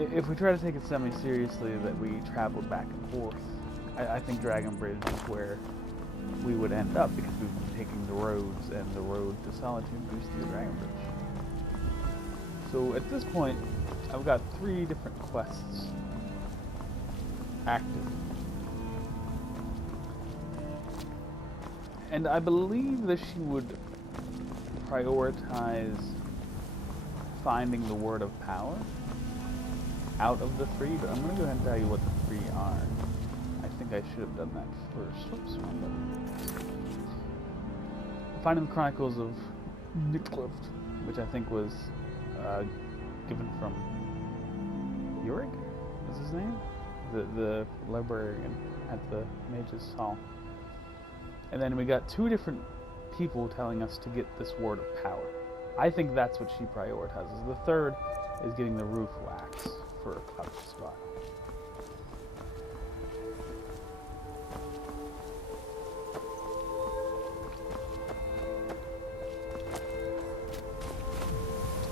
if we try to take it semi-seriously that we traveled back and forth, I think Dragon Bridge is where we would end up, because we've been taking the roads, and the road to Solitude goes through Dragon Bridge. So at this point, I've got 3 different quests active. And I believe that she would prioritize finding the Word of Power out of the 3, but I'm going to go ahead and tell you what the 3 are. I think I should have done that first. Whoops, wrong button. Finding the Chronicles of Nicklift, which I think was given from Yorick, is his name? The librarian at the Mage's Hall. And then we got 2 different people telling us to get this Word of Power. I think that's what she prioritizes. The 3rd is getting the roof wax for a Cloud Spot.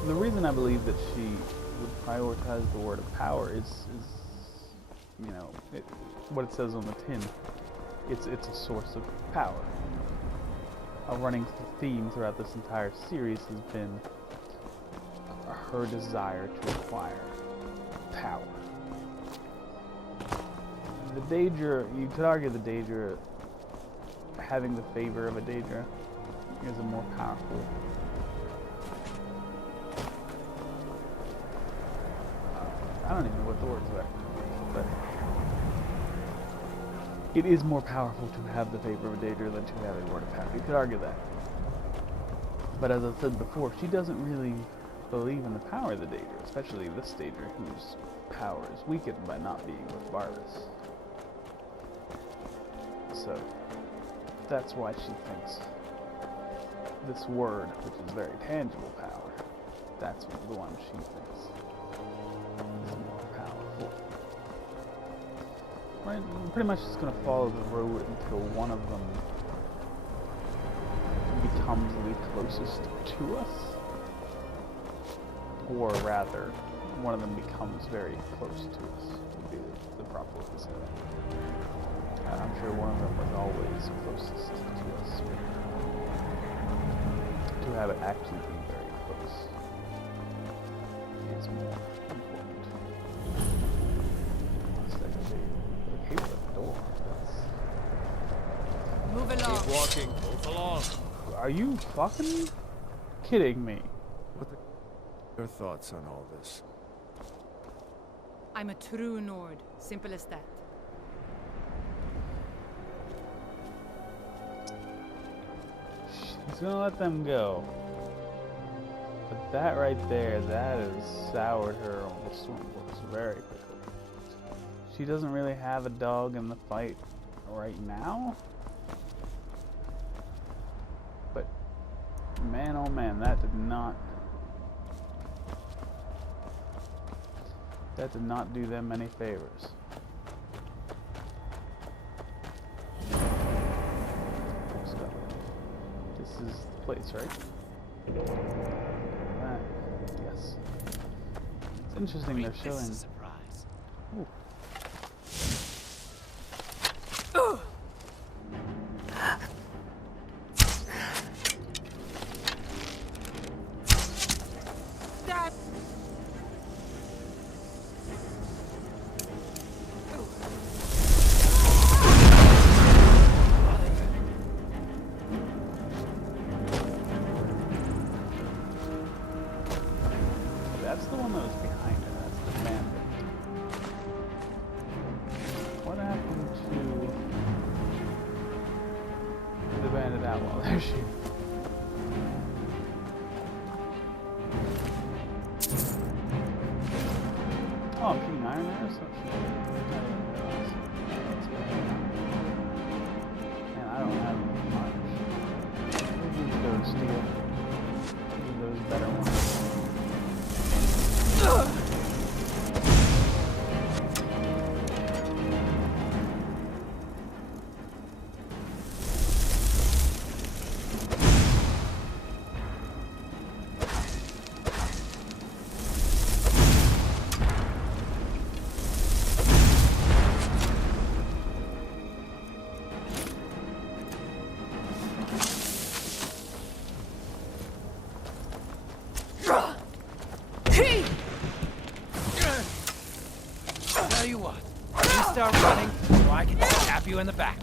The reason I believe that she would prioritize the Word of Power is you know, what it says on the tin. It's a source of power. A running theme throughout this entire series has been her desire to acquire power. The Daedra, you could argue the Daedra, having the favor of a Daedra, is a more powerful. I don't even know what the words are, but it is more powerful to have the favor of a Daedra than to have a Word of Power. You could argue that. But as I said before, she doesn't really believe in the power of the Daedra, especially this Daedra, whose power is weakened by not being with Varus. So, that's why she thinks this word, which is very tangible power, that's the one she thinks is more powerful. We're pretty much just going to follow the road until one of them becomes the closest to us. Or rather, one of them becomes very close to us, would be the proper way to say that. I'm sure one of them was always closest to us. To have it actually be very close is more important. Okay, with the door. Move along. Keep walking. Move along. Are you fucking kidding me? What your thoughts on all this? I'm a true Nord. Simple as that. She's gonna let them go. But that right there, that has soured her on the Stormforce very quickly. She doesn't really have a dog in the fight right now. But man, oh man, that did not do them any favors. This is the place, right? Yes. It's interesting they're showing. This is a surprise. Ooh. That's the one that was behind her. That's the bandit. What happened to the bandit outlaw? There she is. Oh, I'm shooting iron arrows? Oh, shit. I didn't realize. Man, I don't have much. Maybe go steel. Maybe those better ones. start running so I can stab you in the back.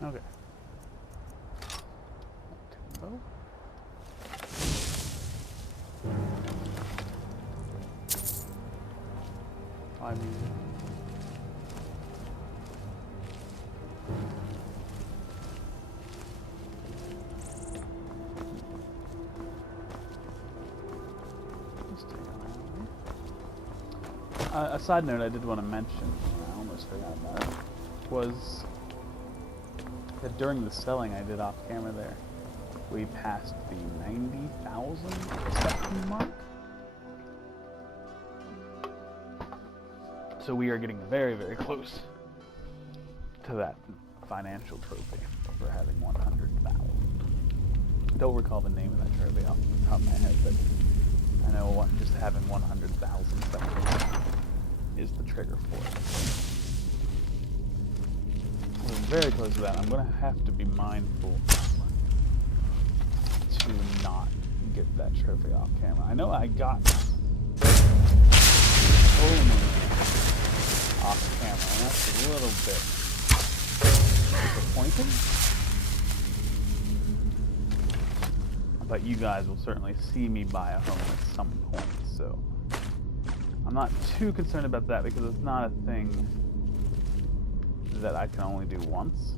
Okay. Tempo. I mean, a side note I did want to mention, I almost forgot about it, was that during the selling I did off camera there, we passed the 90,000 reception mark. So we are getting very, very close to that financial trophy for having 100,000. Don't recall the name of that trophy off the top of my head, but I know what just having 100,000 subscribers is the trigger for it. We're very close to that. I'm going to have to be mindful to not get that trophy off camera. I know I got only off camera, and that's a little bit disappointing. But you guys will certainly see me buy a home at some point, so I'm not too concerned about that because it's not a thing that I can only do once.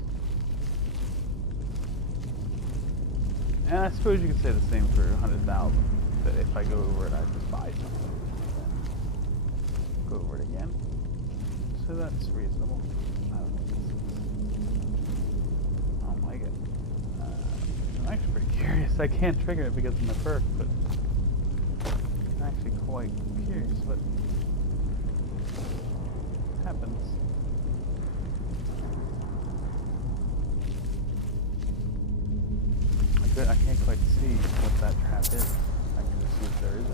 And I suppose you could say the same for 100,000, that if I go over it, I just buy something. Go over it again. So that's reasonable. I don't like it. I'm actually pretty curious. I can't trigger it because of my perk, but I'm actually quite curious what happens. I can't quite see what that trap is. I can just see if there is a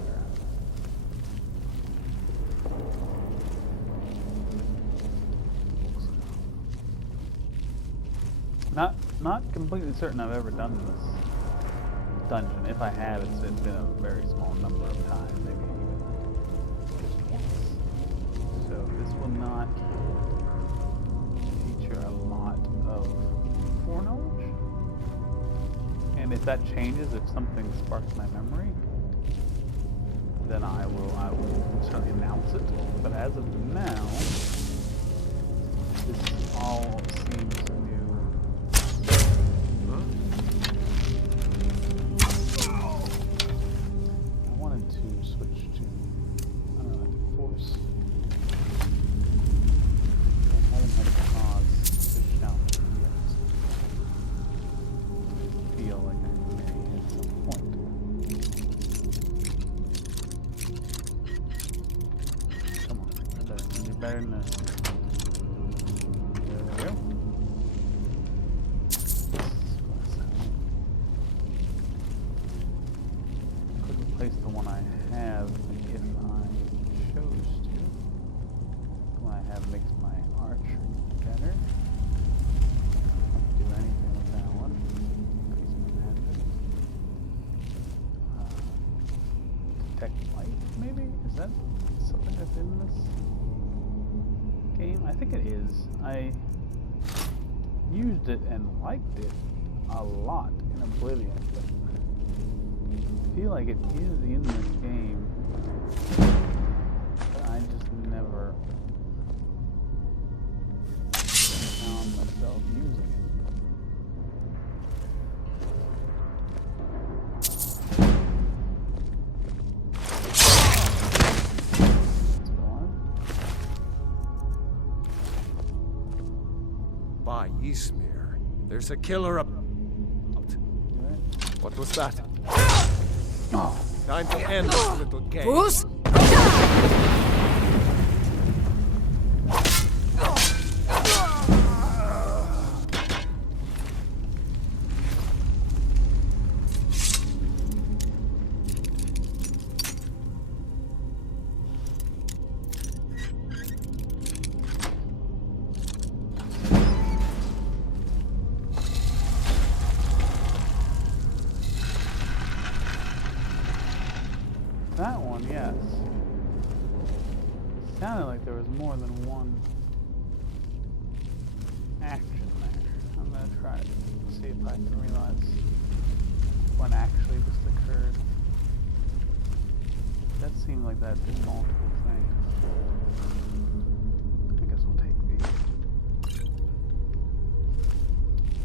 trap. Not completely certain I've ever done this dungeon. If I have, it's been a very small number of times, maybe even just once. So this will not feature a lot of foreknowledge. And if that changes, if something sparks my memory, then I will certainly announce it. But as of now, this all seems new. I wanted to switch to, I don't know, to force. I haven't had a cause to shout yet. I feel like I may at some point. Come on, you're better than this. There we go. Could replace the one I have if I chose to. The one I have makes my archery better. Don't do anything with that one. Increase my magic. Detect light, maybe? Is that something that's in this game? I think it is. I used it and liked it a lot in Oblivion, but I feel like it is in this game, but I just never found myself using it. Let's go on. By Ysmir, there's a killer up. Right. What was that? Oh. Time to end this little game. Bruce? that one, yes. Sounded like there was more than one action there. I'm gonna try to see if I can realize when actually this occurred. That seemed like that did multiple things. I guess we'll take these.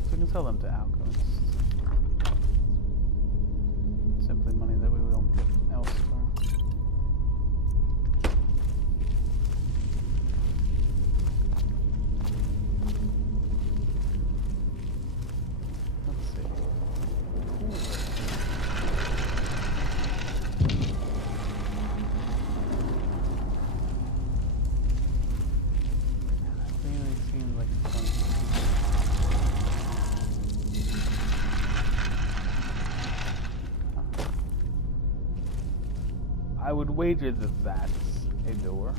So we can sell them to alchemists. Simply money that we don't get elsewhere. Let's see. That really seems like fun. I would wager that that's a door.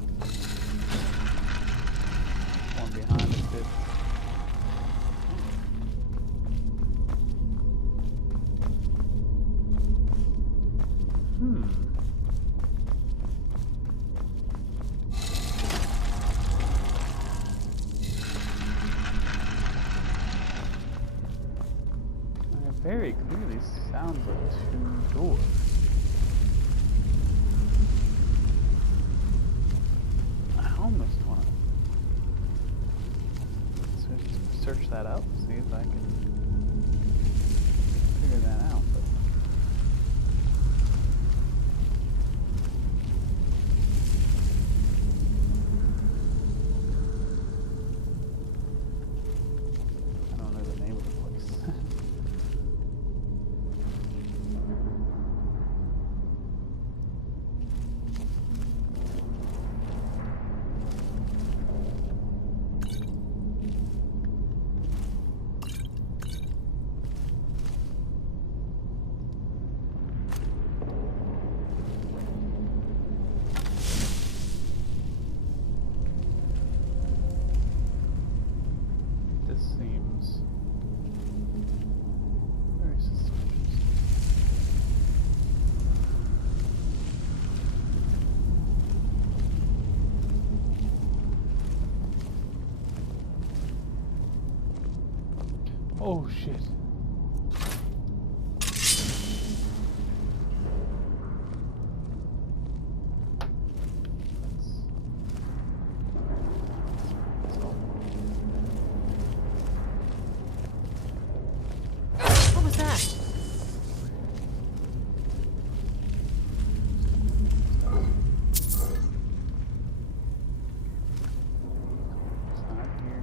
One behind it. It very clearly sounds like two doors. Almost want to search that out, see if I can figure that out. But I don't know the name of the place. This seems very suspicious. Oh shit. What was that? It's not here.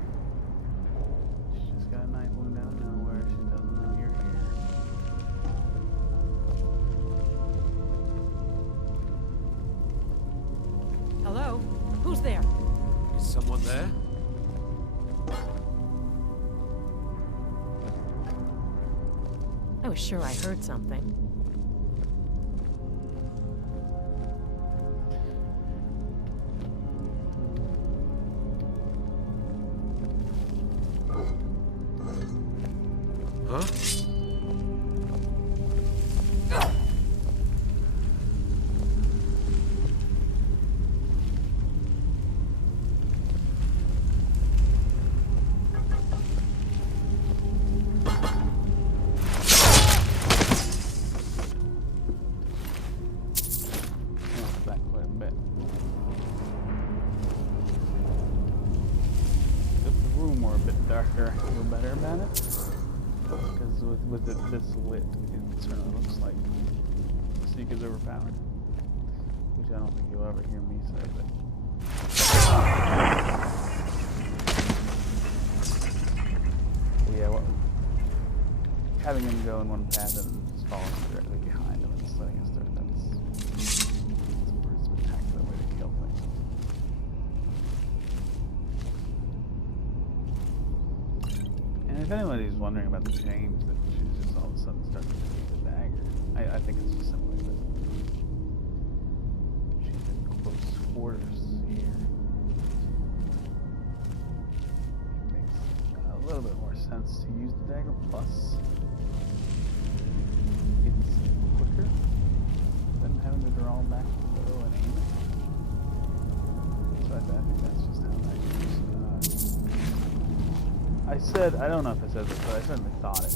She's just got a knife wound out of nowhere. She doesn't know you're here. Hello? Who's there? Is someone there? I was sure I heard something. Huh? Knocked back quite a bit. If the room were a bit darker, I feel better about it. Because with it this lit, it certainly looks like Seek is overpowered. Which I don't think you'll ever hear me say, but yeah, having him go in one path and just following directly behind him and just letting us through, that's a pretty spectacular way to kill things. And if anybody's wondering about the change that she's just all of a sudden starting to use the dagger, I think it's just simply that she's in close quarters here. It makes a little bit more sense to use the dagger, plus it's quicker than having to draw back the bow and aim it. So I think that's just how I use. I said, I don't know if I said this, but I certainly thought it.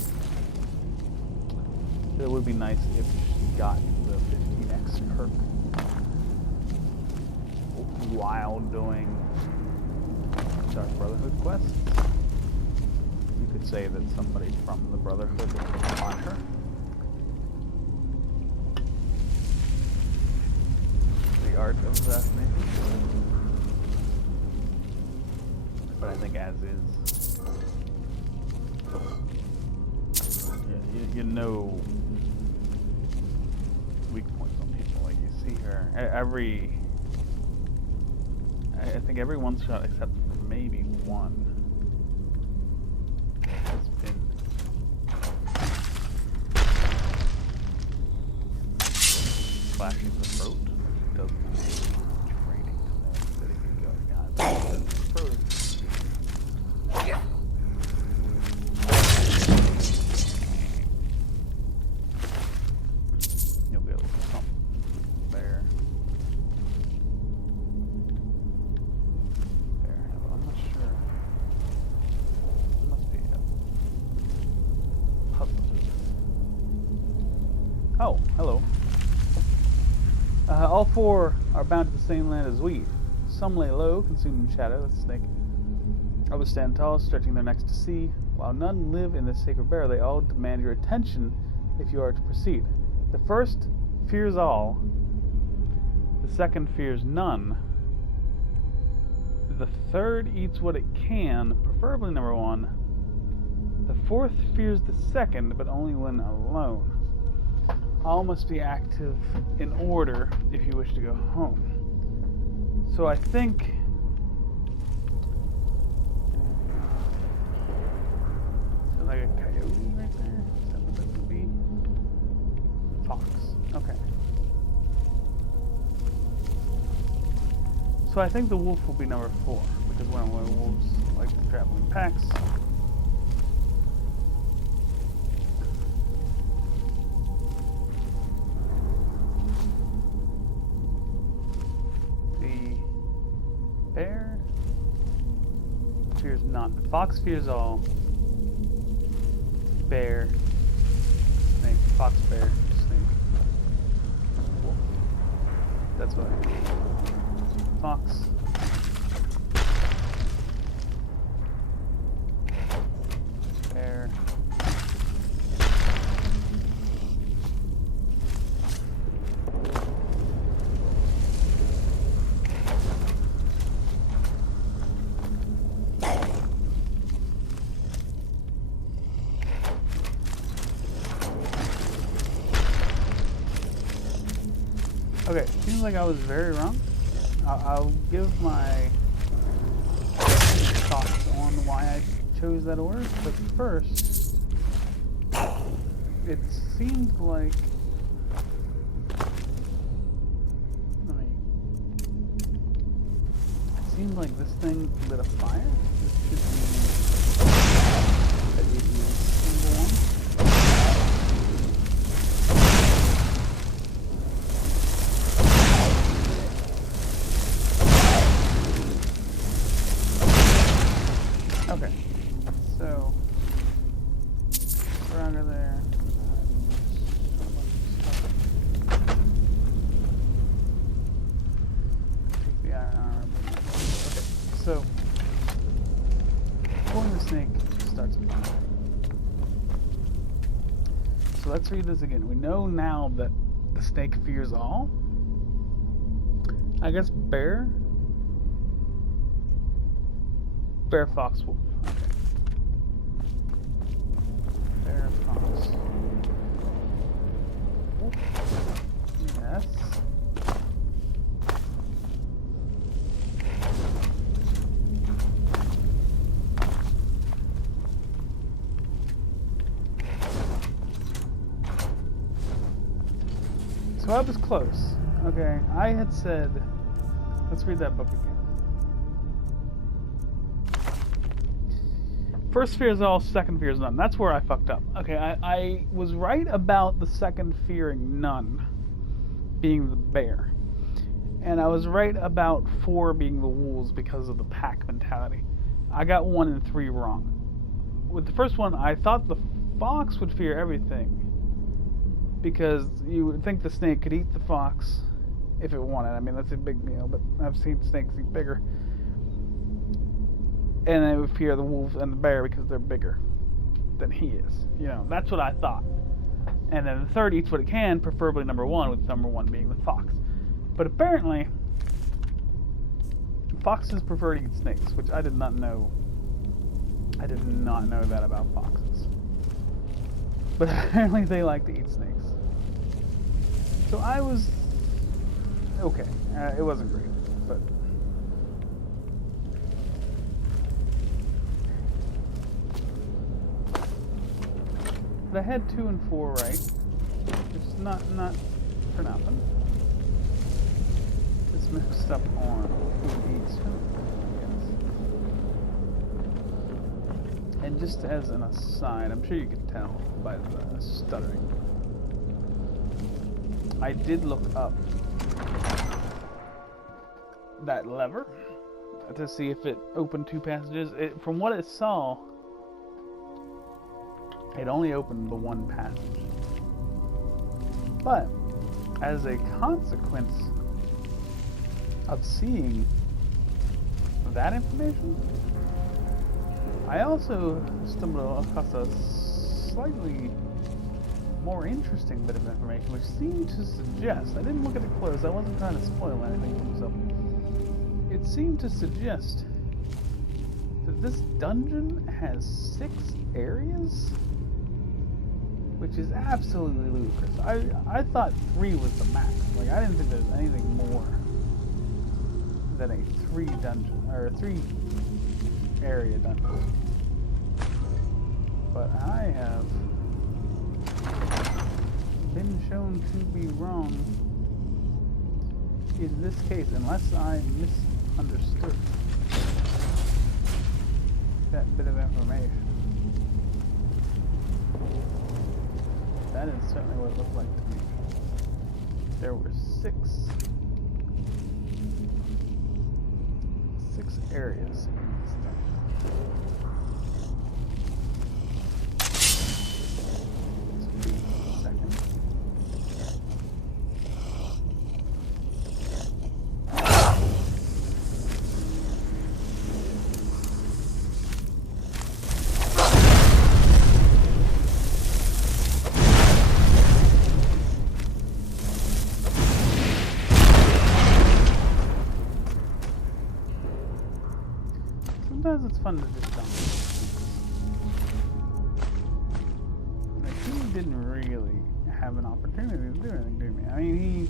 It would be nice if she got the 15x perk while doing Dark Brotherhood quests. You could say that somebody from the Brotherhood would want her. The art of assassination. But I think as is, you know weak points on people. Like you see her I think every one shot except for maybe one has been slashing the throat. It doesn't have training to know that it can go. God, the throat is you'll be able to pump there. I'm not sure. There must be a puzzle. Oh, hello. All four are bound to the same land as we. Some lay low, consumed in shadow, that's a snake. Others stand tall, stretching their necks to see. While none live in the sacred bear, they all demand your attention if you are to proceed. The first fears all. The second fears none. The third eats what it can, preferably number one. The fourth fears the second, but only when alone. All must be active in order if you wish to go home. So I think... Is there like a coyote right there? Is that what that would be? Fox. Okay. So I think the wolf will be number 4, because when wolves like to travel in packs. The bear fears none. Fox fears all. Bear, snake, fox, bear, snake, wolf. That's what I think. Fox. Bear. Okay, seems like I was very wrong. I'll give my thoughts on why I chose that order, but first, it seemed like... It seemed like this thing lit a fire. This should be... That is single one. Okay, so we're under there. Take the iron armor. Okay, so pulling the snake starts a fire. So let's read this again. We know now that the snake fears all. I guess bear. Bear, fox, wolf. Okay. Bear, fox. Wolf. Yes. So I was close. Okay, I had said, let's read that book again. First fears all, second fears none. That's where I fucked up. Okay, I was right about the second fearing none. being the bear. And I was right about 4 being the wolves because of the pack mentality. I got 1 and 3 wrong. With the first one, I thought the fox would fear everything, because you would think the snake could eat the fox if it wanted. I mean, that's a big meal, but I've seen snakes eat bigger. And it would fear the wolf and the bear because they're bigger than he is. You know, that's what I thought. And then the third eats what it can, preferably number 1, with number 1 being the fox. But apparently, foxes prefer to eat snakes, which I did not know. I did not know that about foxes. But apparently they like to eat snakes. So I was okay. It wasn't great, but I had 2 and 4 right. It's not for nothing. It's mixed up on who eats who. And just as an aside, I'm sure you can tell by the stuttering, I did look up that lever to see if it opened 2 passages. From what it saw, it only opened the 1 passage. But as a consequence of seeing that information, I also stumbled across a slightly more interesting bit of information, which seemed to suggest, I didn't look at it close, I wasn't trying to spoil anything for myself. It seemed to suggest that this dungeon has 6 areas, which is absolutely ludicrous. I thought 3 was the max. Like, I didn't think there was anything more than a 3 dungeon, or a 3 area dungeon. But I have been shown to be wrong in this case, unless I misunderstood that bit of information. That is certainly what it looked like to me. There were 6 areas in this dungeon. Sometimes it's fun to just dump. Like, he didn't really have an opportunity to do anything to me. I mean,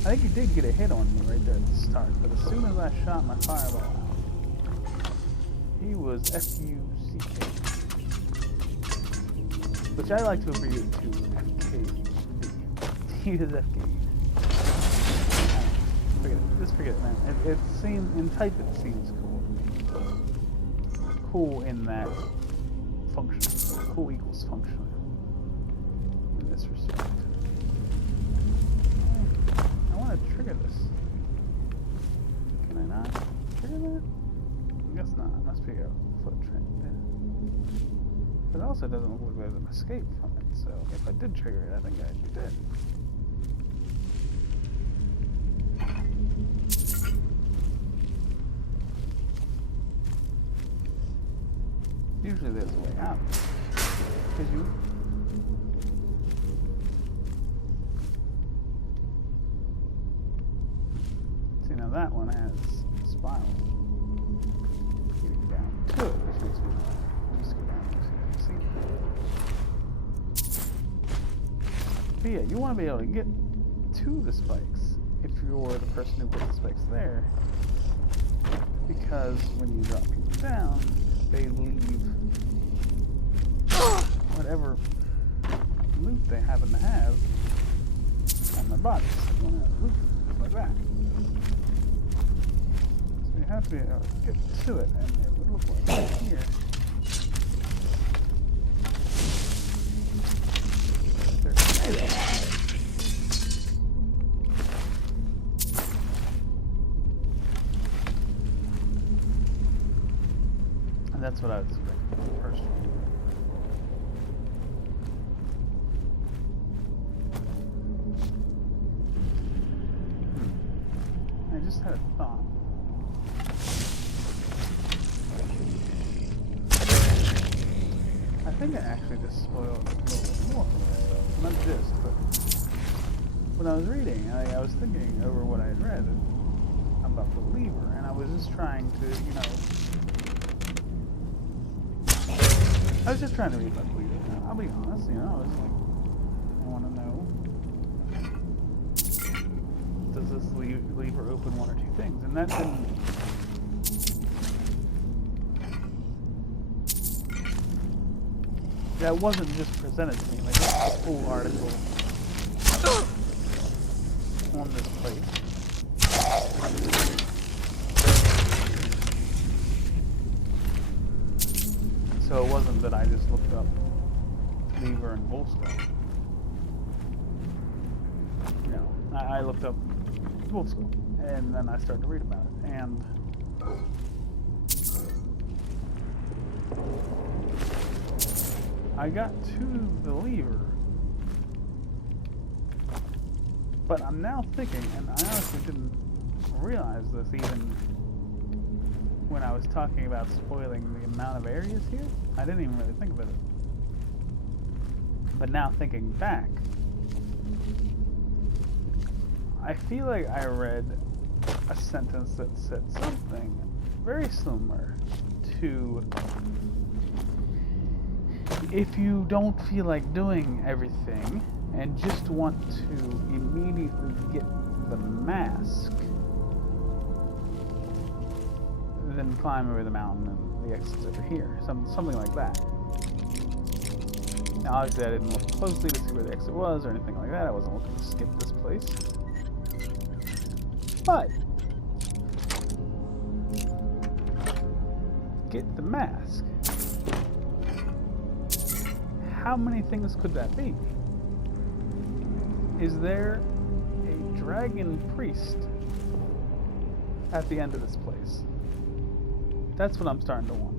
I think he did get a hit on me right there at the start, but as soon as I shot my fireball out, he was F-U-C-K. Which I like to abbreviate to FKD. He is FKD. Just forget it, man. It seems, in type it seems cool. Cool in that function. Cool equals function in this respect. I want to trigger this. Can I not trigger that? I guess not. It must be a foot trend there. But it also doesn't look like there's an escape from it, so if I did trigger it, I think I'd be dead. Usually there's a way out. Because you... See, now that one has a spiral. Getting down to it, which makes me just go down and see it. But yeah, you want to be able to get to the spikes if you're the person who put the spikes there. Because when you drop people down, they leave whatever loot they happen to have on their bodies. You want to loot just like that. So you have to be able to get to it, and it would look like right here. That's what I was expecting, personally. I just had a thought. I think I actually just spoiled a little bit more for myself. Not just, but when I was reading, I was thinking over what I had read about the lever, and I was just trying to, you know, I was just trying to read about the lever. I'll be honest, you know, I was like, I want to know, does this lever open one or two things? And that didn't. That wasn't just presented to me, like it's a full article on this place. So it wasn't that I just looked up lever and Volskygge. You know, I looked up Volskygge, and then I started to read about it, and I got to the lever, but I'm now thinking, and I honestly didn't realize this even when I was talking about spoiling the amount of areas here. I didn't even really think about it. But now thinking back, I feel like I read a sentence that said something very similar to, if you don't feel like doing everything and just want to immediately get the mask, then climb over the mountain and the exit's over here. Something like that. Now obviously I didn't look closely to see where the exit was or anything like that. I wasn't looking to skip this place. But get the mask. How many things could that be? Is there a dragon priest at the end of this place? That's what I'm starting to wonder.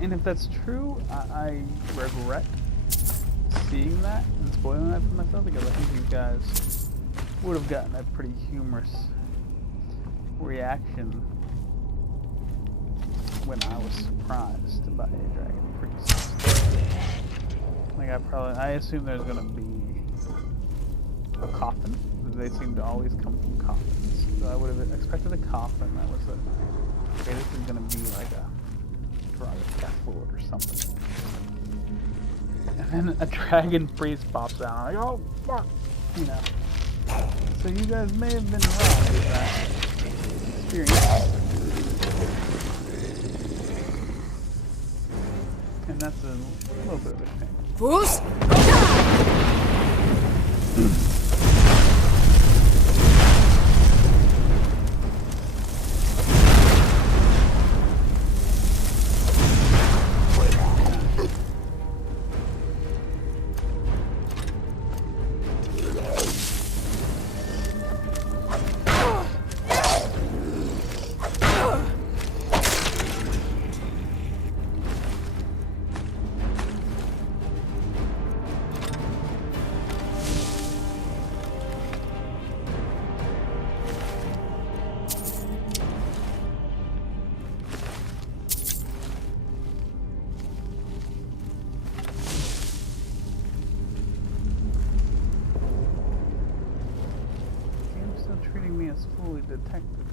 And if that's true, I regret seeing that and spoiling that for myself, because I think you guys would have gotten a pretty humorous reaction when I was surprised by a dragon priest. Like I assume there's gonna be a coffin. They seem to always come from coffins. So I would have expected a coffin that was okay, this is gonna be like a death lord or something. And then a dragon priest pops out. I'm like, oh fuck, you know. So you guys may have been wrong with that experience. And that's a little bit of a shame. Bruce? Treating me as fully detected.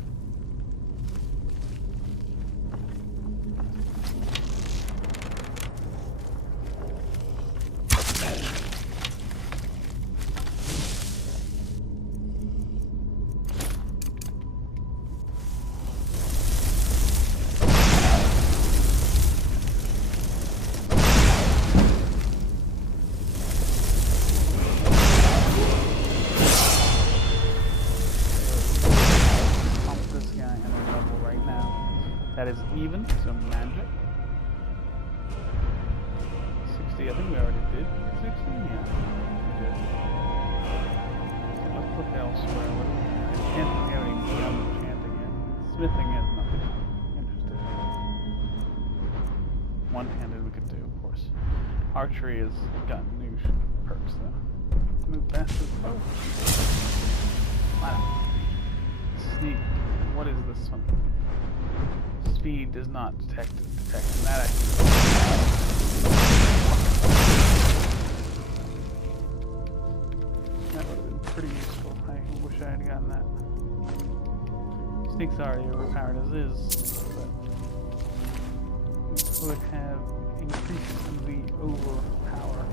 is even, so magic. 60, I think we already did 60? Yeah, we did. So let's look elsewhere. What do we have? Enchanting, enchanting it. Smithing has nothing interesting. One-handed we could do, of course. Archery has got new perks though. Move faster. Oh! Wow. Sneak. What is this one? Speed does not detect detection. That actually. That would have been pretty useful. I wish I had gotten that. Sneak's already overpowered as is, but we could have increased the overpower.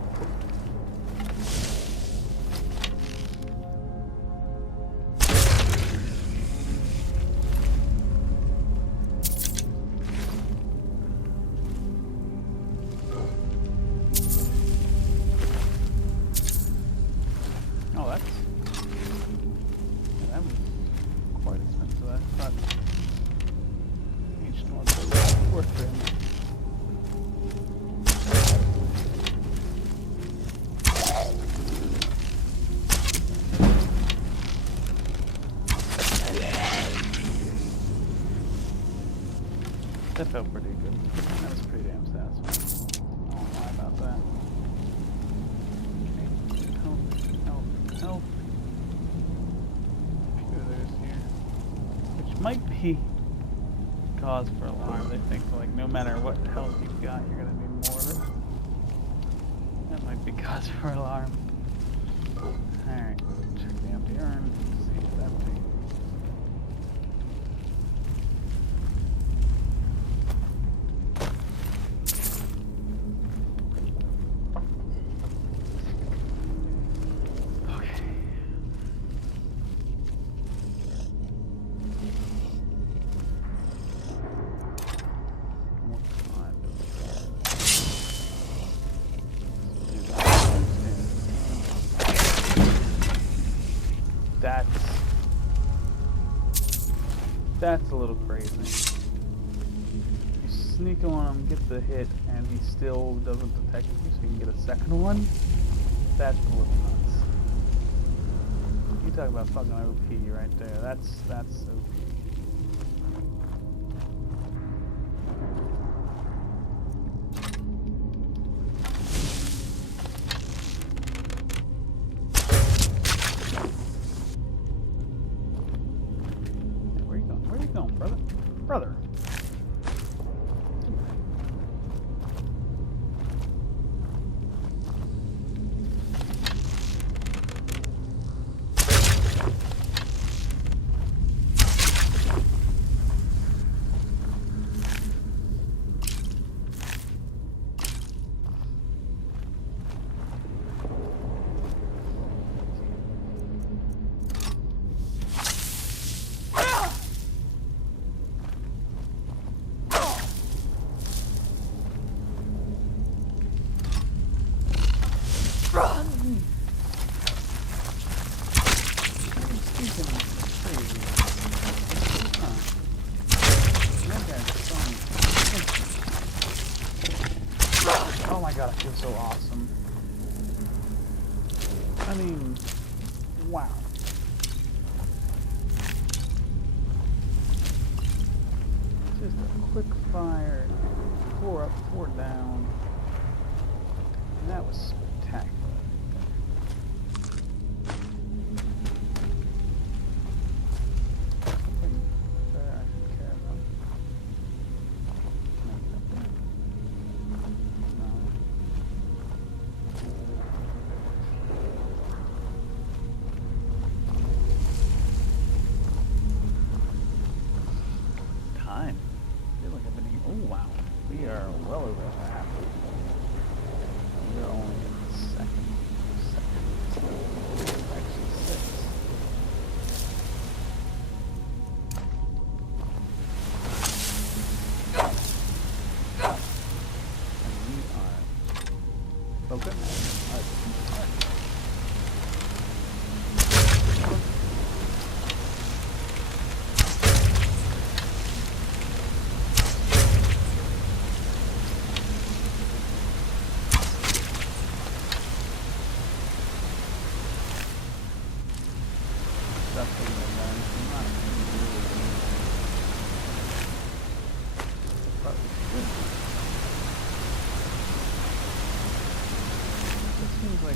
That felt pretty good. That was pretty damn satisfying. I won't lie about that. Okay. Help. A few others here. Which might be cause for alarm. They think like no matter what health you've got, you're gonna need more of it. That might be cause for alarm. Alright, check the empty urn. See if it's empty. That's a little crazy. You sneak on him, get the hit, and he still doesn't detect you, so you can get a second one? That's a little nuts. You talk about fucking OP right there. That's OP. Brother. Oh my god, I feel so awesome. I mean, wow. Just a quick fire, 4 up, 4 down. And that was spectacular. Okay.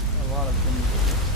like a lot of things are risky.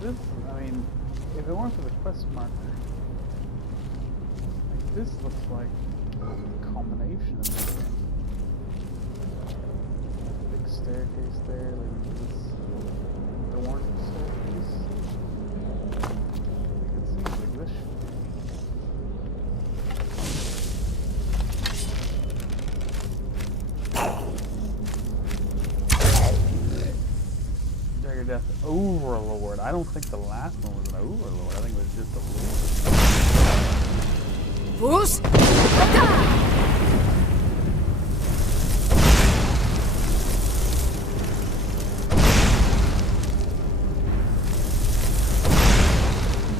This, I mean, if it weren't for the quest marker, like, this looks like a combination of everything. Big staircase there, like this dorm staircase. It seems like this should be. Dagger Death Overlord. I don't think the last one was an Overlord. I think it was just a Lord. Who's?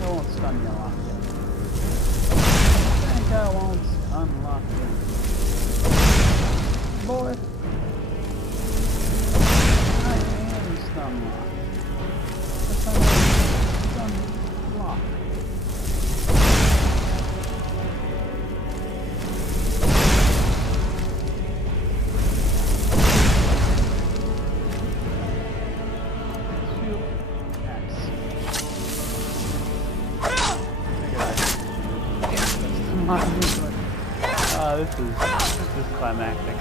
I won't stun you unlock it. I think I won't unlock it. Boy. I am stun locked. Stun lock. This is climactic.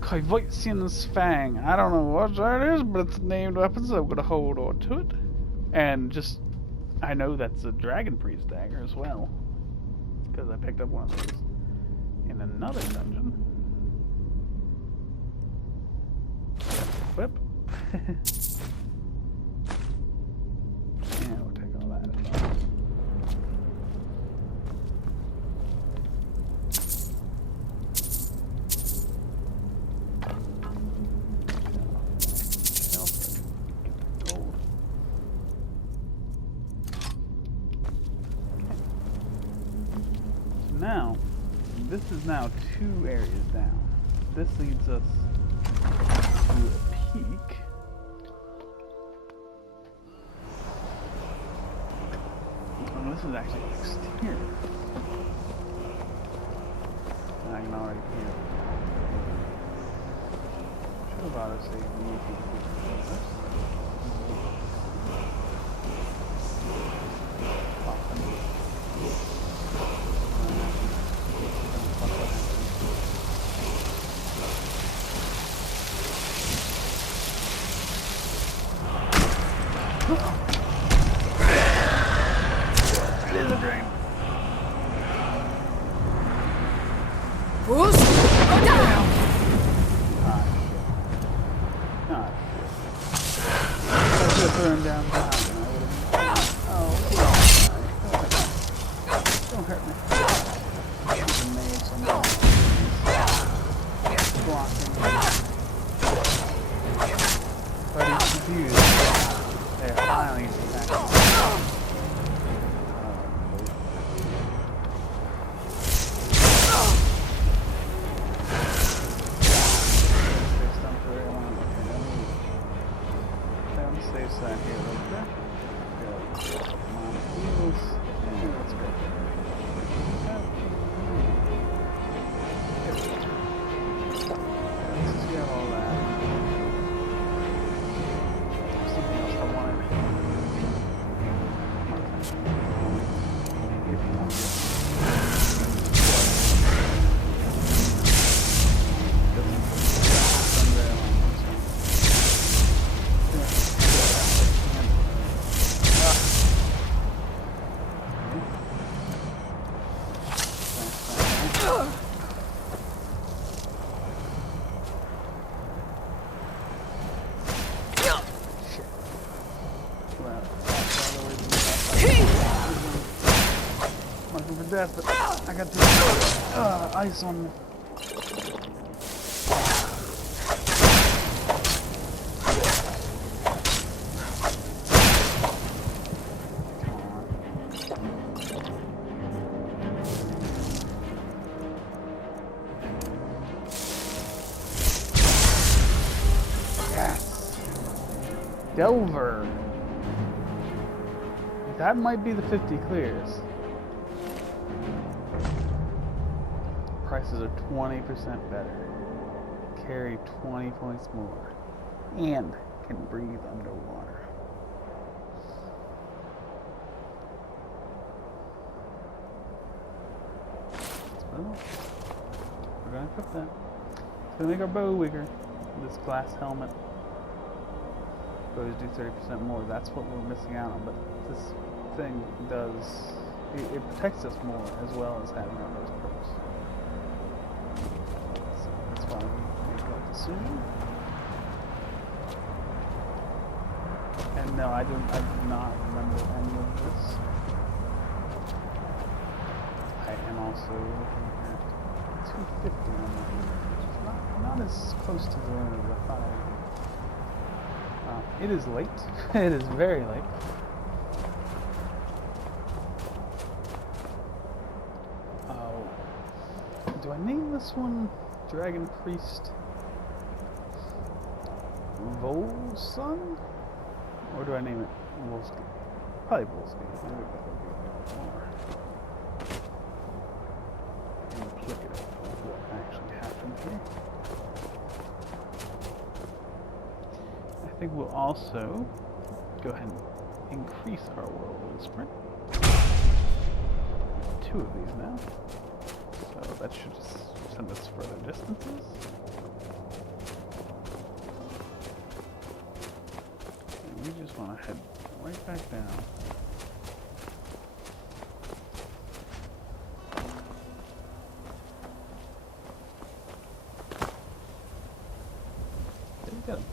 Kaivoitsian's Fang. I don't know what that is, but it's a named weapon, so I'm gonna hold on to it. And just I know that's a Dragon Priest dagger as well. Because I picked up one of those in another dungeon. Whip. Yeah, we'll take all that as well. Now, this is now 2 areas down. This leads us to a peak. Oh, this is actually exterior. And I can already hear it. Should have auto-saved me if you could this. Bruce, go down! I should have thrown down behind him. Don't hurt me. Blocking. But he's confused. They're finally attacking. Safe side here, right there. Come on, heals. Yeah, let's go. Let's just get all that. Something else I wanted. If you want to. For death, but I got the ice on me. Yes! Delver! That might be the 50 clears. Prices are 20% better. Carry 20 points more. And can breathe underwater. So, we're gonna equip that. It's gonna make our bow weaker. This glass helmet. Bows do 30% more. That's what we're missing out on. But this thing does... It protects us more as well as having all those perks. That's why we make that decision. And no, I do not remember any of this. I am also looking at 250 on that, which is not as close to the limit as I thought I would be. It is late. It is very late. Do I name this one Dragon Priest Volskygge? Or do I name it Volskygge? Probably Volskygge. Maybe that would be a bit more implicative of what actually happened here. I think we'll also go ahead and increase our whirlwind sprint. 2 of these now. So that should just send us further distances. And we just want to head right back down.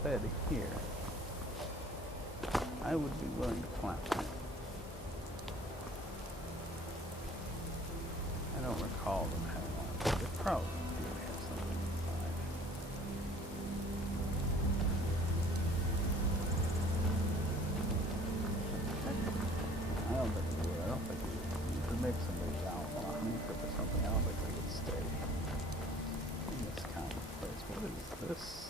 bed here. I would be willing to collapse it. I don't recall them having one, but they probably do have something inside. I don't think they would. I don't think you could make somebody down on a honey trip or something. I don't think they would stay in this kind of place. What is this?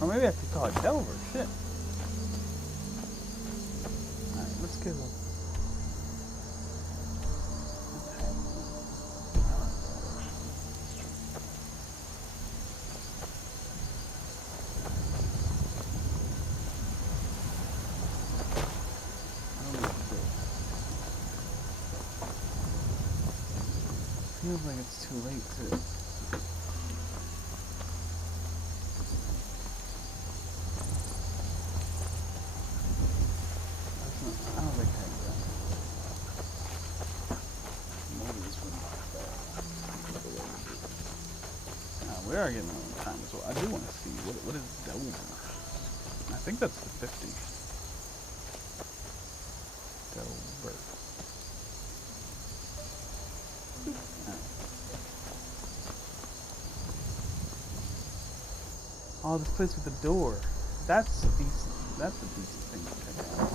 Or maybe I could call it Delver. Shit. Alright, let's give him. Feels like it's too late to. We are getting on time as well. I do want to see what is Delver. I think that's the 50. Delver. Oh, this place with the door. That's decent. That's a decent thing to check out.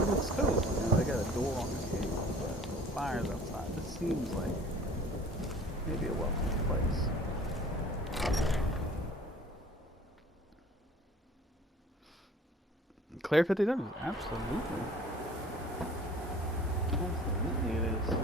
It looks cool. You know, they got a door on the gate. Little fires outside. This seems like maybe a welcome place. Claire 57 is absolutely. Absolutely it is.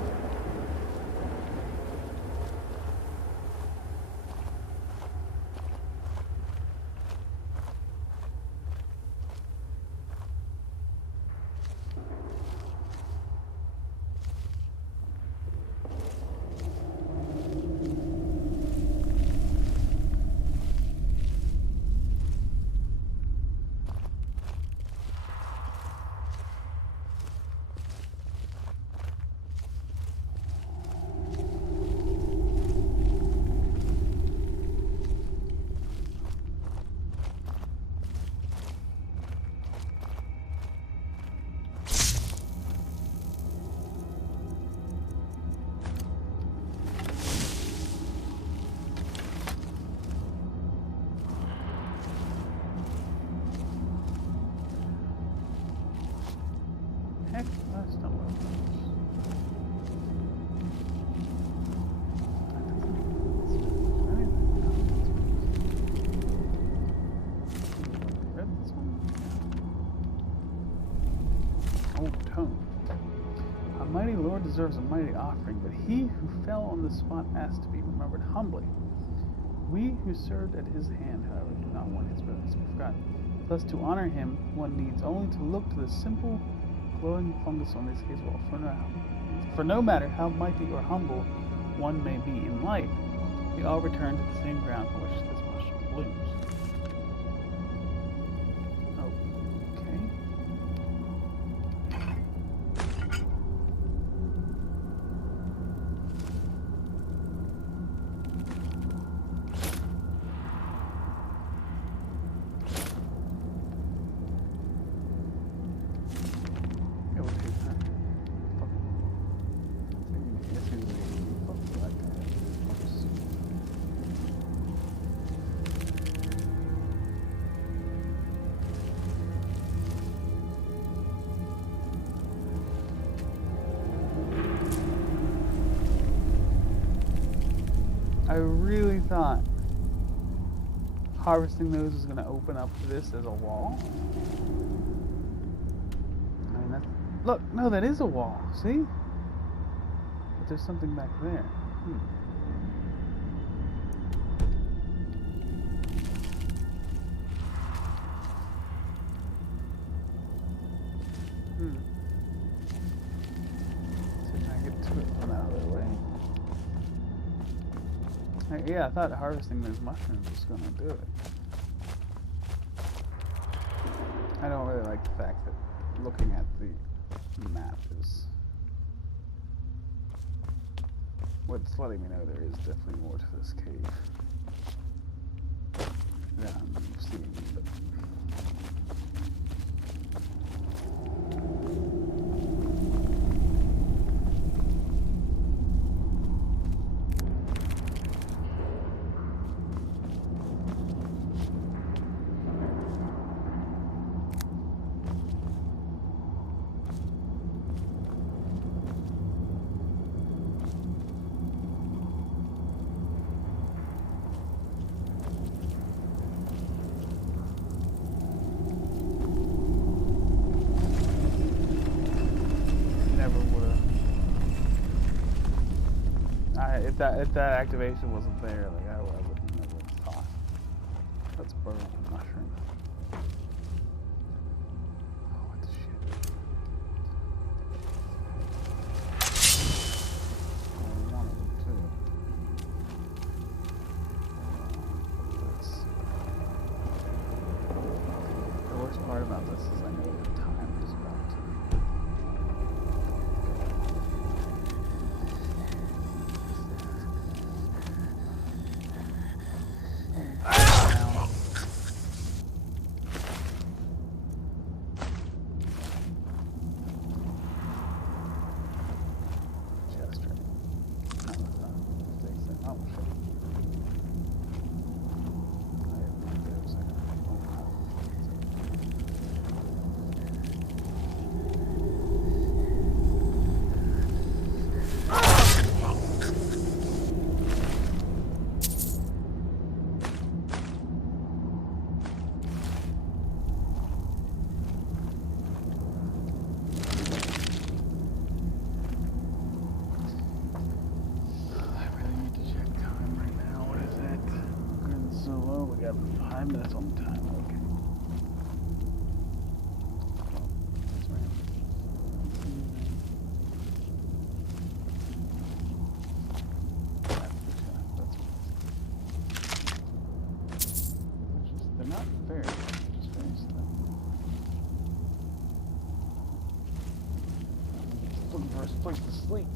Heck, that's not what it was. Old tome. A mighty lord deserves a mighty offering, but he who fell on the spot asked to be remembered humbly. We who served at his hand, however, do not want his brilliance to be forgotten. Thus, to honor him, one needs only to look to the simple glowing fungus on this case wall. For no matter how mighty or humble one may be in life, we all return to the same ground from which this mushroom blooms. I really thought harvesting those is going to open up this as a wall. I mean, that's... Look, no, that is a wall. See? But there's something back there. See if I can get to it from that other way. Yeah, I thought harvesting those mushrooms was going to do it. I don't really like the fact that looking at the map is what's letting me know there is definitely more to this cave than I'm seeing. But if that activation wasn't there, like I wouldn't have thought. Let's burn a mushroom. Oh, what the shit? I wanted it too. The worst part about this is I know the time is about to. We got 5 minutes on the time, okay. That's right. They're not fair, they're just very slow. Just looking for a place to sleep.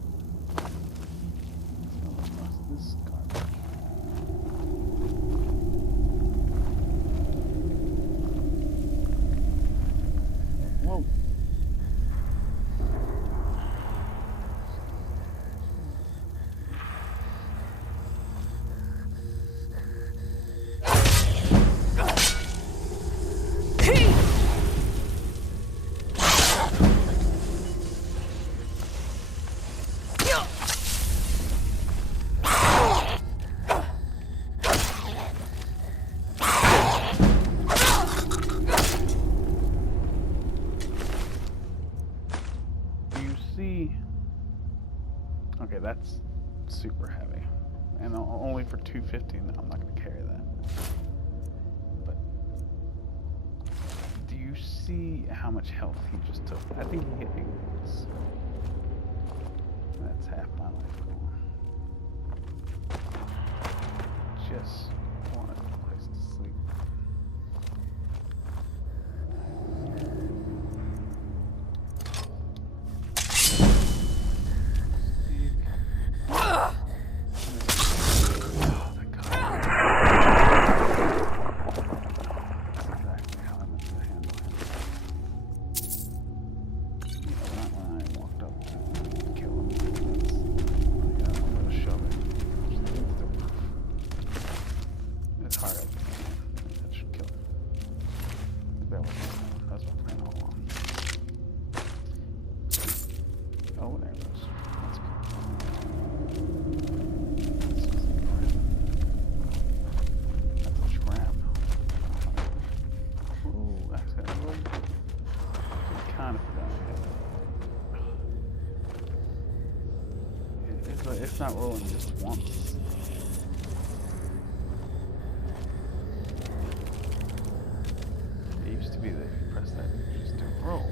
Let's go across this garbage. Whoa. Okay, that's super heavy, and only for 250. I'm not going to carry that. But do you see how much health he just took? I think he hit me once. That's half my life gone. Just wanted a place to sleep. But it's not rolling just once. It used to be that you press that just to roll.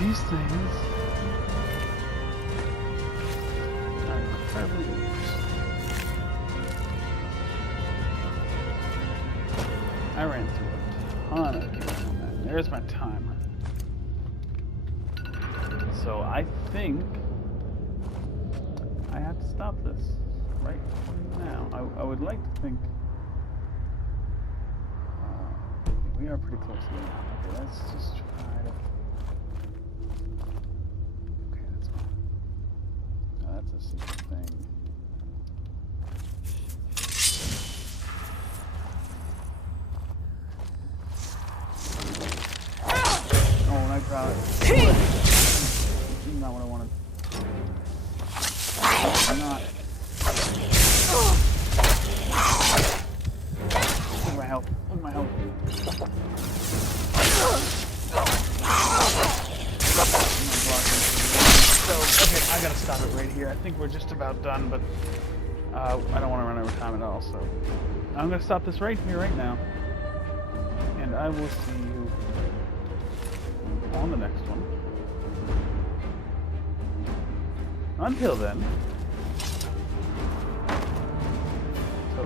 These things are incredibly dangerous. I ran through a ton of games on that. There's my timer. So I think I have to stop this right now. I would like to think we are pretty close to the end. Okay, let's just try to. Okay, that's fine. No, that's a secret thing. Oh, and I got it. This is not what I wanted. Not. Look at my health. Look at my health. So, okay, I gotta stop it right here. I think we're just about done, but I don't want to run out of time at all, so I'm gonna stop this right here, right now, and I will see you on the next one. Until then, so